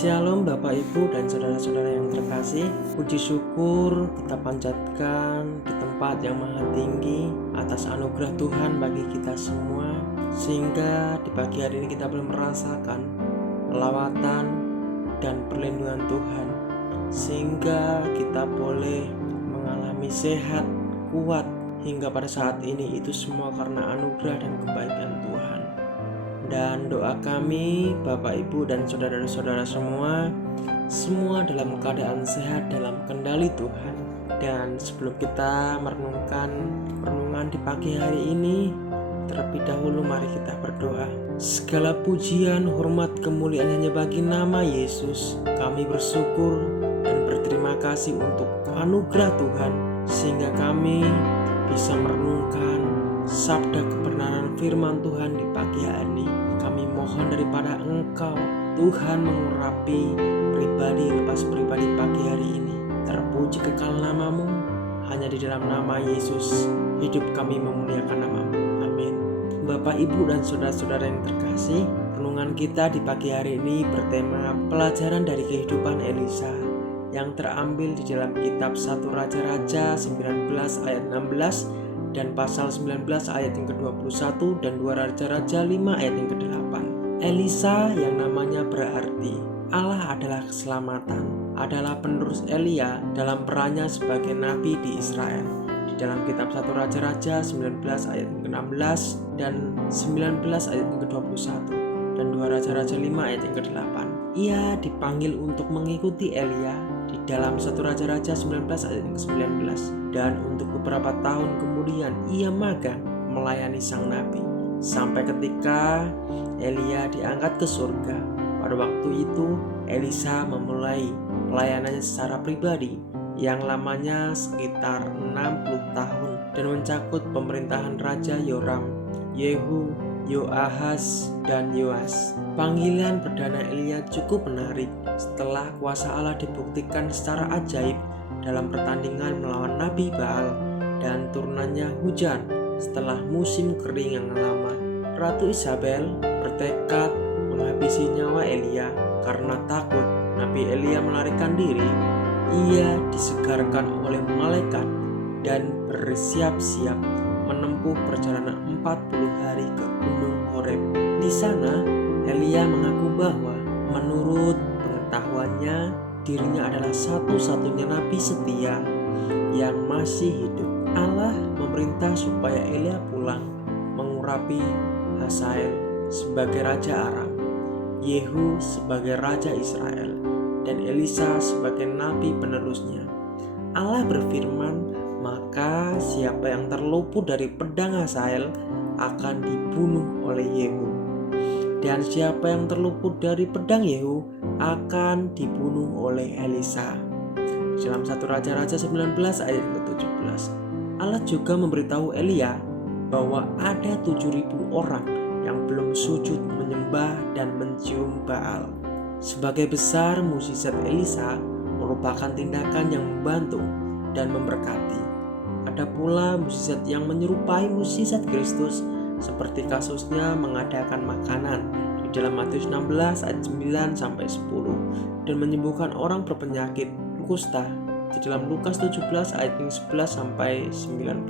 Shalom Bapak Ibu dan saudara-saudara yang terkasih. Puji syukur kita panjatkan di tempat yang maha tinggi atas anugerah Tuhan bagi kita semua, sehingga di pagi hari ini kita boleh merasakan lawatan dan perlindungan Tuhan, sehingga kita boleh mengalami sehat, kuat hingga pada saat ini. Itu semua karena anugerah dan kebaikan Tuhan. Dan doa kami Bapak Ibu dan saudara-saudara semua dalam keadaan sehat dalam kendali Tuhan. Dan sebelum kita renungan di pagi hari ini, terlebih dahulu mari kita berdoa. Segala pujian, hormat, kemuliaan hanya bagi nama Yesus. Kami bersyukur dan berterima kasih untuk anugerah Tuhan, sehingga kami bisa merenungkan sabda kebenaran firman Tuhan di pagi hari ini. Kami mohon daripada Engkau, Tuhan, mengurapi pribadi lepas pribadi pagi hari ini. Terpuji kekal nama-Mu, hanya di dalam nama Yesus hidup kami memuliakan nama-Mu. Amin. Bapak, Ibu, dan saudara-saudara yang terkasih, renungan kita di pagi hari ini bertema pelajaran dari kehidupan Elisa, yang terambil di dalam kitab 1 Raja-Raja 19 ayat 16 dan pasal 19 ayat yang ke-21 dan 2 Raja-Raja 5 ayat yang ke-8. Elisa yang namanya berarti Allah adalah keselamatan, adalah penerus Elia dalam perannya sebagai nabi di Israel. Di dalam kitab 1 Raja-Raja 19 ayat yang ke-16 dan 19 ayat yang ke-21 dan 2 Raja-Raja 5 ayat yang ke-8. Ia dipanggil untuk mengikuti Elia di dalam 1 Raja-Raja 19 ayat yang ke-19, dan untuk beberapa tahun kemudian ia magang melayani sang nabi sampai ketika Elia diangkat ke surga. Pada waktu itu Elisa memulai pelayanannya secara pribadi yang lamanya sekitar 60 tahun dan mencakup pemerintahan Raja Yoram, Yehu, Yoahaz, dan Yoas. Panggilan perdana Elia cukup menarik setelah kuasa Allah dibuktikan secara ajaib dalam pertandingan melawan Nabi Baal dan turunannya hujan setelah musim kering yang lama. Ratu Isabel bertekad menghabisi nyawa Elia karena takut Nabi Elia melarikan diri. Ia disegarkan oleh malaikat dan bersiap-siap menempuh perjalanan 40 hari ke Gunung Horeb. Di sana Elia mengaku bahwa menurut pengetahuannya dirinya adalah satu-satunya nabi setia yang masih hidup. Allah memerintah supaya Elia pulang mengurapi Hazael sebagai raja Aram, Yehu sebagai raja Israel, dan Elisa sebagai nabi penerusnya. Allah berfirman, maka siapa yang terluput dari pedang Hazael akan dibunuh oleh Yehu, dan siapa yang terluput dari pedang Yehu akan dibunuh oleh Elisa. Dalam 1 Raja-Raja 19 ayat ke-17, Allah juga memberitahu Elia bahwa ada 7.000 orang yang belum sujud menyembah dan mencium Baal. Sebagai besar, mukjizat Elisa merupakan tindakan yang membantu dan memberkati. Ada pula mukjizat yang menyerupai mukjizat Kristus, seperti kasusnya mengadakan makanan di dalam Matius 16 ayat 9 sampai 10 dan menyembuhkan orang berpenyakit kusta di dalam Lukas 17 ayat 11 sampai 19.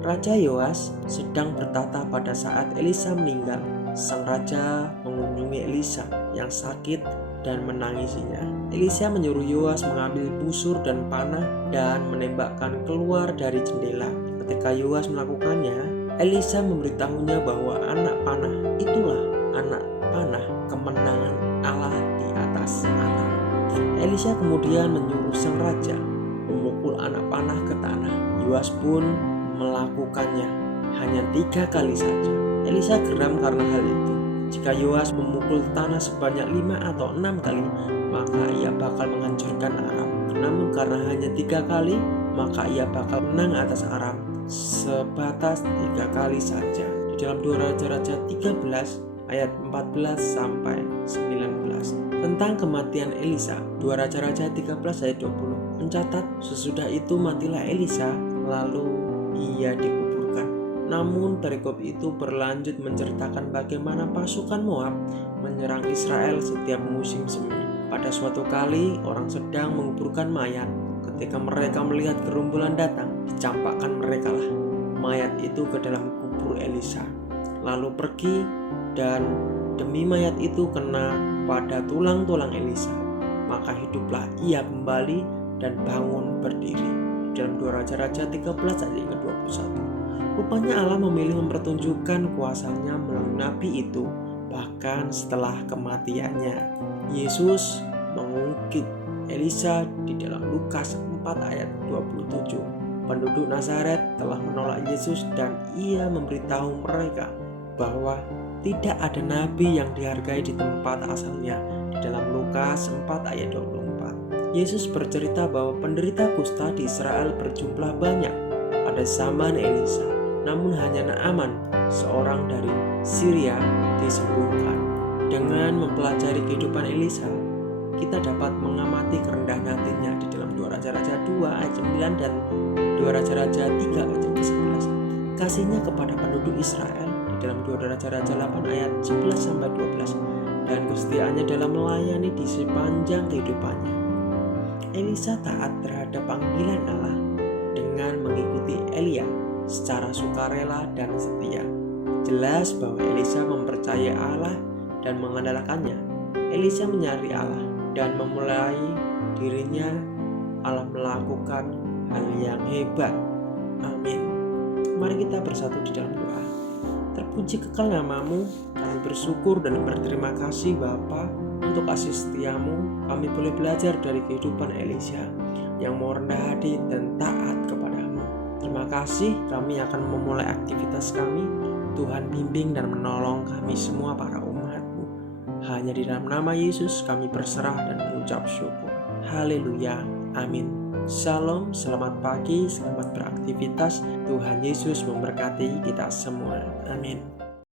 Raja Yoas sedang bertata pada saat Elisa meninggal. Sang raja mengunjungi Elisa yang sakit dan menangisinya. Elisa menyuruh Yoas mengambil busur dan panah dan menembakkan keluar dari jendela. Ketika Yoas melakukannya, Elisa memberitahunya bahwa anak panah itulah anak panah kemenangan Allah di atas Aram. Elisa kemudian menyuruh sang raja memukul anak panah ke tanah. Yoas pun melakukannya hanya 3 kali saja. Elisa geram karena hal itu. Jika Yoas memukul tanah sebanyak 5 atau 6 kali, maka ia bakal menghancurkan Aram. Namun karena hanya 3 kali, maka ia bakal menang atas Aram sebatas 3 kali saja. Di dalam 2 Raja-Raja 13 ayat 14 sampai 19. Tentang kematian Elisa, 2 Raja-Raja 13 ayat 20 mencatat, sesudah itu matilah Elisa, lalu ia dikuburkan. Namun perikop itu berlanjut menceritakan bagaimana pasukan Moab menyerang Israel setiap musim semi. Pada suatu kali orang sedang menguburkan mayat. Ketika mereka melihat gerombolan datang, dicampakkan merekalah mayat itu ke dalam kubur Elisa, lalu pergi, dan demi mayat itu kena pada tulang-tulang Elisa, maka hiduplah ia kembali dan bangun berdiri. Dalam 2 Raja-Raja 13 ayat ke-21. Rupanya Allah memilih mempertunjukkan kuasanya melalui nabi itu bahkan setelah kematiannya. Yesus mengungkit Elisa di dalam Lukas 4 ayat 27. Penduduk Nazaret telah menolak Yesus dan ia memberitahu mereka bahwa tidak ada nabi yang dihargai di tempat asalnya di dalam Lukas 4 ayat 24. Yesus bercerita bahwa penderita kusta di Israel berjumlah banyak pada zaman Elisa, namun hanya Naaman, seorang dari Syria, disembuhkan. Dengan mempelajari kehidupan Elisa, kita dapat mengamati kerendahan hatinya di dalam 2 Raja-Raja 2 ayat 9 dan 2 Raja-Raja 3 ayat 11. Kasihnya kepada penduduk Israel di dalam 2 Raja-Raja 8 ayat 11-12, dan kesetiaannya dalam melayani di sepanjang kehidupannya. Elisa taat terhadap panggilan Allah dengan mengikuti Elia secara sukarela dan setia. Jelas bahwa Elisa mempercayai Allah dan mengandalkannya. Elisa mencari Allah dan memulai dirinya Allah melakukan hal yang hebat. Amin. Mari kita bersatu di dalam doa. Terpuji kekal namamu, kami bersyukur dan berterima kasih Bapa untuk kasih setiamu. Kami boleh belajar dari kehidupan Elisa yang mau rendah hati dan taat kepadamu. Terima kasih, kami akan memulai aktivitas kami. Tuhan bimbing dan menolong kami semua para umat-Mu. Hanya di dalam nama Yesus kami berserah dan mengucap syukur. Haleluya. Amin. Shalom, selamat pagi, selamat beraktivitas. Tuhan Yesus memberkati kita semua. Amin.